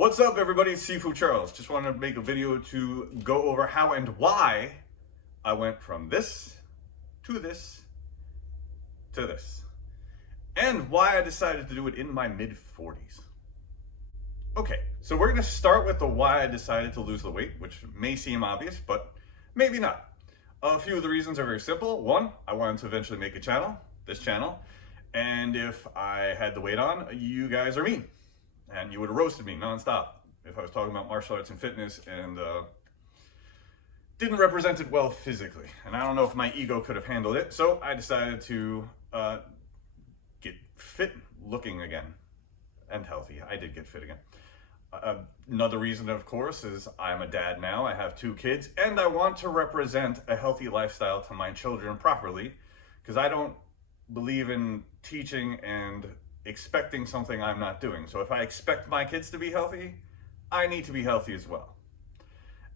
What's up, everybody? It's Seafood Charles. Just wanted to make a video to go over how and why I went from this to this to this, and why I decided to do it in my mid-40s. Okay, so we're going to start with the why I decided to lose the weight, which may seem obvious, but maybe not. A few of the reasons are very simple. One, I wanted to eventually make a channel, this channel, and if I had the weight on, you guys are mean. And you would have roasted me nonstop if I was talking about martial arts and fitness and didn't represent it well physically. And I don't know if my ego could have handled it. So I decided to get fit looking again and healthy. I did get fit again. Another reason, of course, is I'm a dad now. I have 2 kids and I want to represent a healthy lifestyle to my children properly, because I don't believe in teaching and expecting something I'm not doing. So if I expect my kids to be healthy, I need to be healthy as well.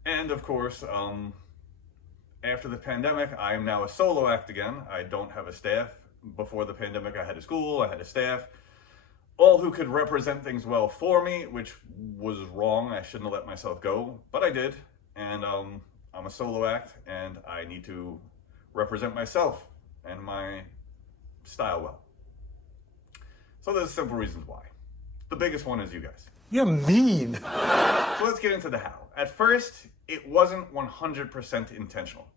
And of course, after the pandemic, I am now a solo act again. I don't have a staff. Before the pandemic, I had a school, I had a staff, all who could represent things well for me, which was wrong. I shouldn't have let myself go, but I did. And I'm a solo act and I need to represent myself and my style well. So there's simple reasons why. The biggest one is you guys. You're mean. So let's get into the how. At first, it wasn't 100% intentional.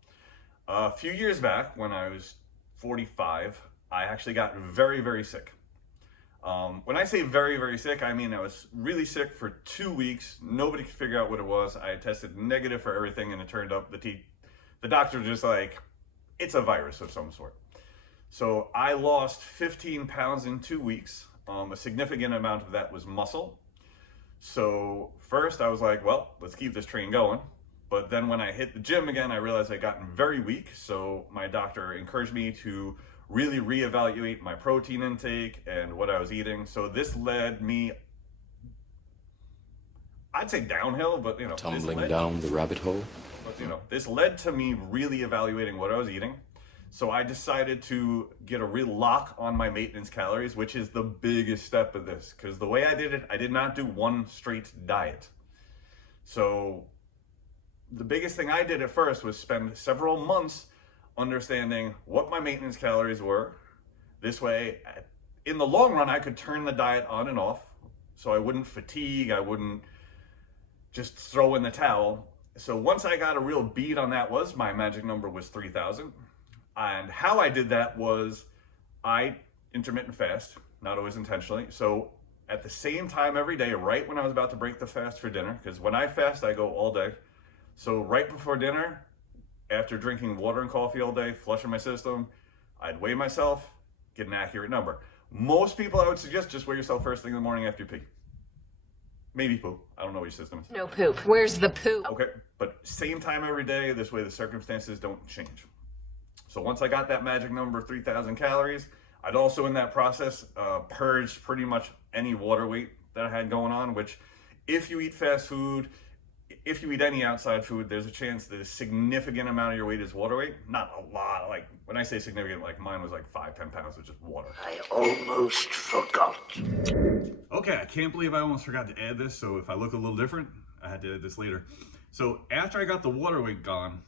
A few years back, when I was 45, I actually got very, very sick. When I say very, very sick, I mean I was really sick for 2 weeks. Nobody could figure out what it was. I tested negative for everything, and it turned up the doctor was just like, it's a virus of some sort. So I lost 15 pounds in 2 weeks. A significant amount of that was muscle. So first I was like, well, let's keep this train going. But then when I hit the gym again, I realized I'd gotten very weak. So my doctor encouraged me to really reevaluate my protein intake and what I was eating. So this led me, I'd say downhill, but tumbling down the rabbit hole. But this led to me really evaluating what I was eating. So I decided to get a real lock on my maintenance calories, which is the biggest step of this. Because the way I did it, I did not do one straight diet. So the biggest thing I did at first was spend several months understanding what my maintenance calories were. This way, in the long run, I could turn the diet on and off. So I wouldn't fatigue, I wouldn't just throw in the towel. So once I got a real bead on that, my magic number was 3,000. And how I did that was I intermittent fast, not always intentionally. So at the same time every day, right when I was about to break the fast for dinner, because when I fast, I go all day. So right before dinner, after drinking water and coffee all day, flushing my system, I'd weigh myself, get an accurate number. Most people, I would suggest, just weigh yourself first thing in the morning after you pee. Maybe poop. I don't know what your system is. No poop. Where's the poop? Okay, but same time every day. This way the circumstances don't change. So once I got that magic number, 3,000 calories, I'd also in that process purged pretty much any water weight that I had going on, which if you eat fast food, if you eat any outside food, there's a chance that a significant amount of your weight is water weight. Not a lot. Like when I say significant, like mine was like 5-10 pounds of just water. I almost forgot. Okay, I can't believe I almost forgot to add this. So if I look a little different, I had to add this later. So after I got the water weight gone,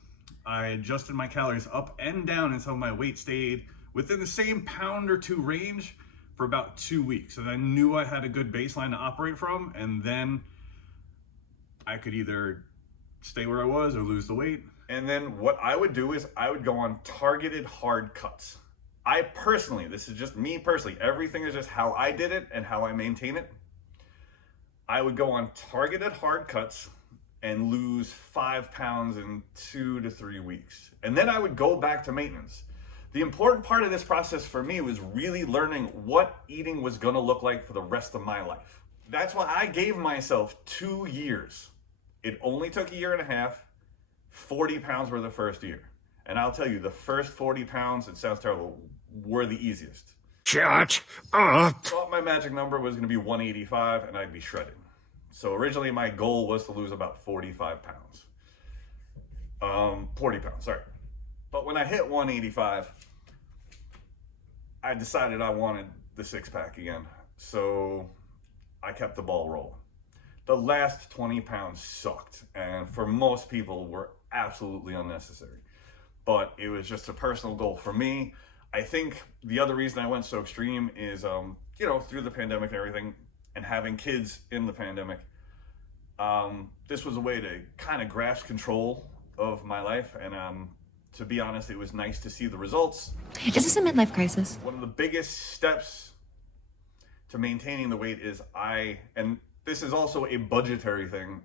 I adjusted my calories up and down until my weight stayed within the same pound or 2 range for about 2 weeks. So I knew I had a good baseline to operate from, and then I could either stay where I was or lose the weight. And then what I would do is I would go on targeted hard cuts. I personally, this is just me personally, everything is just how I did it and how I maintain it. I would go on targeted hard cuts and lose 5 pounds in 2 to 3 weeks. And then I would go back to maintenance. The important part of this process for me was really learning what eating was gonna look like for the rest of my life. That's why I gave myself 2 years. It only took a year and a half. 40 pounds were the first year. And I'll tell you, the first 40 pounds, it sounds terrible, were the easiest. Shut up. I thought my magic number was gonna be 185 and I'd be shredded. So originally my goal was to lose about 45 pounds. 40 pounds, sorry. But when I hit 185, I decided I wanted the 6-pack again. So I kept the ball rolling. the last 20 pounds sucked, and for most people were absolutely unnecessary. But it was just a personal goal for me. I think the other reason I went so extreme is, you know, through the pandemic and everything, and having kids in the pandemic, this was a way to kind of grasp control of my life. And to be honest, it was nice to see the results. Is this a midlife crisis? One of the biggest steps to maintaining the weight is and this is also a budgetary thing,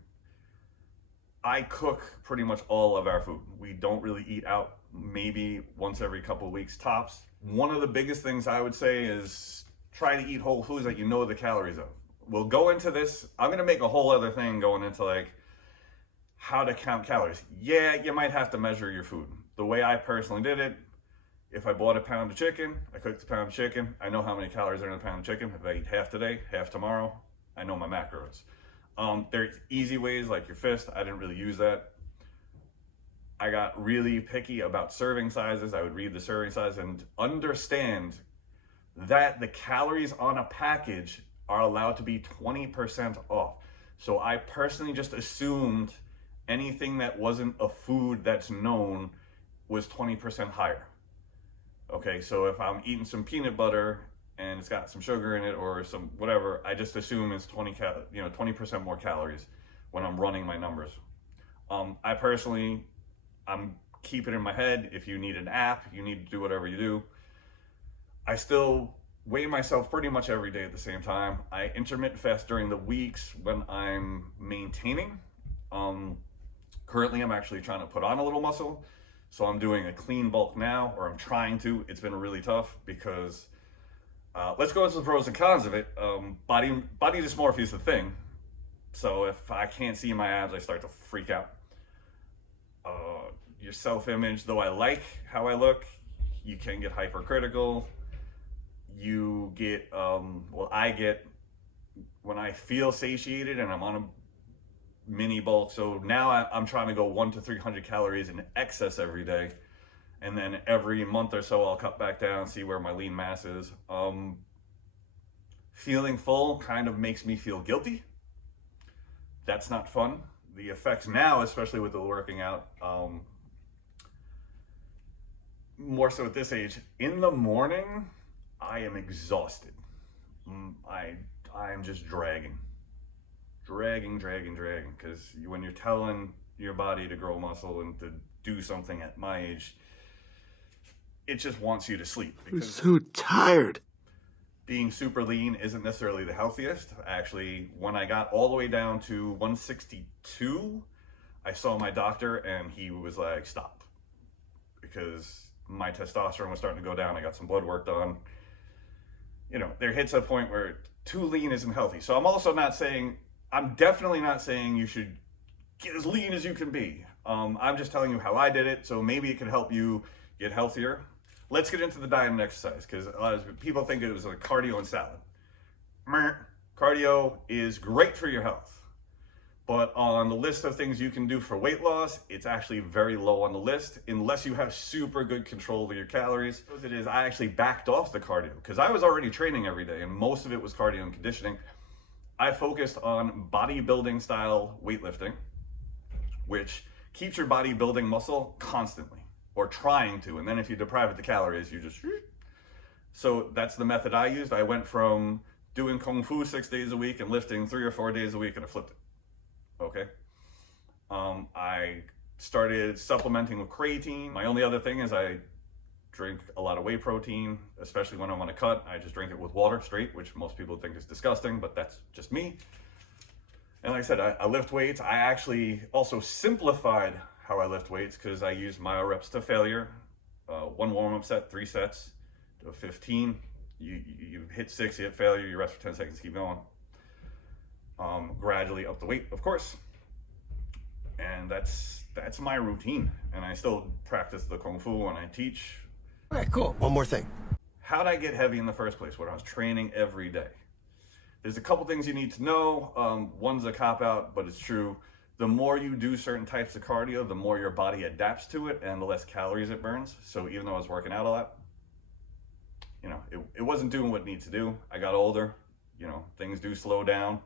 I cook pretty much all of our food. We don't really eat out, maybe once every couple of weeks tops. One of the biggest things I would say is try to eat whole foods that you know the calories of. We'll go into this. I'm gonna make a whole other thing going into like how to count calories. Yeah, you might have to measure your food. The way I personally did it, if I bought a pound of chicken, I cooked a pound of chicken. I know how many calories are in a pound of chicken. If I eat half today, half tomorrow, I know my macros. There's easy ways like your fist. I didn't really use that. I got really picky about serving sizes. I would read the serving size and understand that the calories on a package are allowed to be 20% off. So I personally just assumed anything that wasn't a food that's known was 20% higher. Okay, so if I'm eating some peanut butter and it's got some sugar in it or some whatever, I just assume it's 20% more calories when I'm running my numbers. I personally, I'm keeping it in my head. If you need an app, you need to do whatever you do. I still weigh myself pretty much every day at the same time. I intermittent fast during the weeks when I'm maintaining. Currently, I'm actually trying to put on a little muscle. So I'm doing a clean bulk now, or I'm trying to. It's been really tough because, let's go into the pros and cons of it. Body dysmorphia is the thing. So if I can't see my abs, I start to freak out. Your self-image, though I like how I look, you can get hypercritical. You get, I get, when I feel satiated and I'm on a mini bulk. So now I'm trying to go 100 to 300 calories in excess every day. And then every month or so, I'll cut back down, see where my lean mass is. Feeling full kind of makes me feel guilty. That's not fun. The effects now, especially with the working out, more so at this age, in the morning, I am exhausted. I am just dragging, because when you're telling your body to grow muscle and to do something at my age, it just wants you to sleep. I'm so tired. Being super lean isn't necessarily the healthiest. Actually, when I got all the way down to 162, I saw my doctor and he was like, stop. Because my testosterone was starting to go down. I got some blood work done. You know, there hits a point where too lean isn't healthy. So I'm definitely not saying you should get as lean as you can be. I'm just telling you how I did it. So maybe it could help you get healthier. Let's get into the diet and exercise, because a lot of people think it was like cardio and salad. Cardio is great for your health, but on the list of things you can do for weight loss, it's actually very low on the list unless you have super good control of your calories. As it is, I actually backed off the cardio because I was already training every day and most of it was cardio and conditioning. I focused on bodybuilding style weightlifting, which keeps your body building muscle constantly, or trying to, and then if you deprive it the calories, you just... So that's the method I used. I went from doing Kung Fu 6 days a week and lifting 3 or 4 days a week, and I flipped it. Okay. I started supplementing with creatine. My only other thing is I drink a lot of whey protein, especially when I'm on a cut. I just drink it with water straight, which most people think is disgusting, but that's just me. And like I said, I lift weights. I actually also simplified how I lift weights because I use myo reps to failure. 1 warm-up set, 3 sets to 15. You hit 6, you hit failure, you rest for 10 seconds, keep going. Gradually up the weight, of course. And that's my routine. And I still practice the Kung Fu when I teach. All right, cool. One more thing. How'd I get heavy in the first place when I was training every day? There's a couple things you need to know. One's a cop-out, but it's true. The more you do certain types of cardio, the more your body adapts to it and the less calories it burns. So even though I was working out a lot, you know, it wasn't doing what it needs to do. I got older, you know, things do slow down.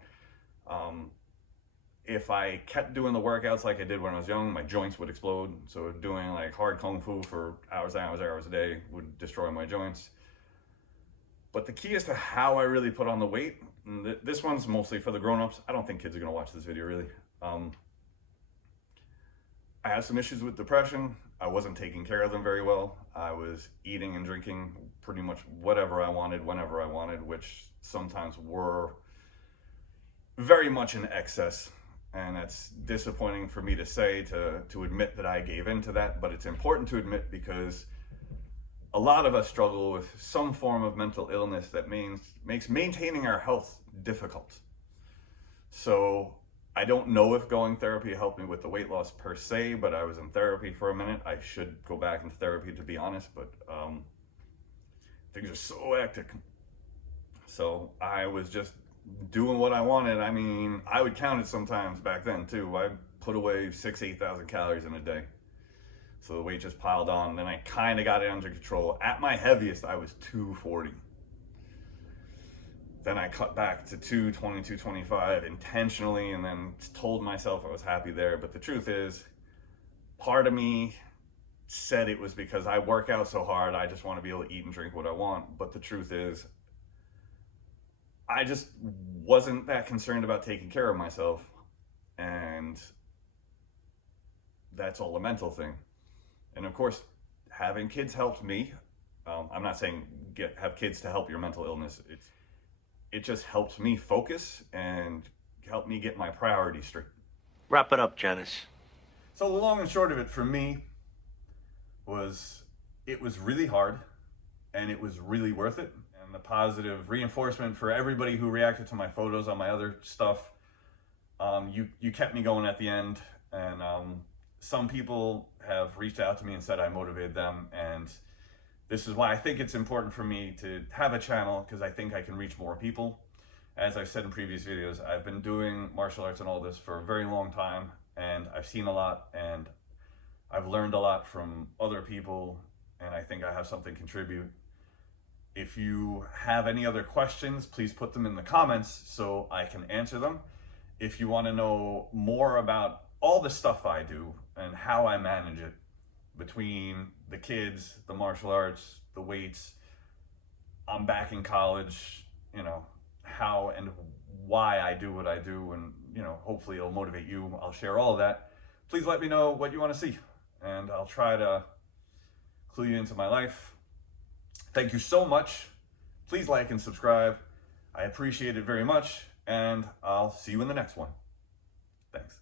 if I kept doing the workouts like I did when I was young, my joints would explode. So doing like hard kung fu for hours a day would destroy my joints. But the key as to how I really put on the weight, and this one's mostly for the grown-ups. I don't think kids are gonna watch this video really. I had some issues with depression. I wasn't taking care of them very well. I was eating and drinking pretty much whatever I wanted, whenever I wanted, which sometimes were very much in excess. And that's disappointing for me to say, to admit that I gave into that, but it's important to admit because a lot of us struggle with some form of mental illness that makes maintaining our health difficult. So I don't know if going therapy helped me with the weight loss per se, but I was in therapy for a minute. I should go back into therapy to be honest, but things are so hectic. So I was just doing what I wanted. I mean, I would count it sometimes back then too. I put away 8,000 calories in a day. So the weight just piled on. Then I kind of got it under control. At my heaviest, I was 240. Then I cut back to 220, 225 intentionally, and then told myself I was happy there. But the truth is, part of me said it was because I work out so hard, I just want to be able to eat and drink what I want. But the truth is, I just wasn't that concerned about taking care of myself. And that's all a mental thing. And of course, having kids helped me. I'm not saying have kids to help your mental illness. It just helped me focus and helped me get my priorities straight. Wrap it up, Janice. So the long and short of it for me was, it was really hard and it was really worth it. And the positive reinforcement for everybody who reacted to my photos on my other stuff, you kept me going at the end. And some people have reached out to me and said I motivated them, and this is why I think it's important for me to have a channel, because I think I can reach more people. As I've said in previous videos, I've been doing martial arts and all this for a very long time, and I've seen a lot, and I've learned a lot from other people, and I think I have something to contribute. If you have any other questions, please put them in the comments so I can answer them. If you want to know more about all the stuff I do and how I manage it, between the kids, the martial arts, the weights, I'm back in college, you know, how and why I do what I do, and, you know, hopefully it'll motivate you. I'll share all of that. Please let me know what you want to see, and I'll try to clue you into my life. Thank you so much. Please like and subscribe. I appreciate it very much, and I'll see you in the next one. Thanks.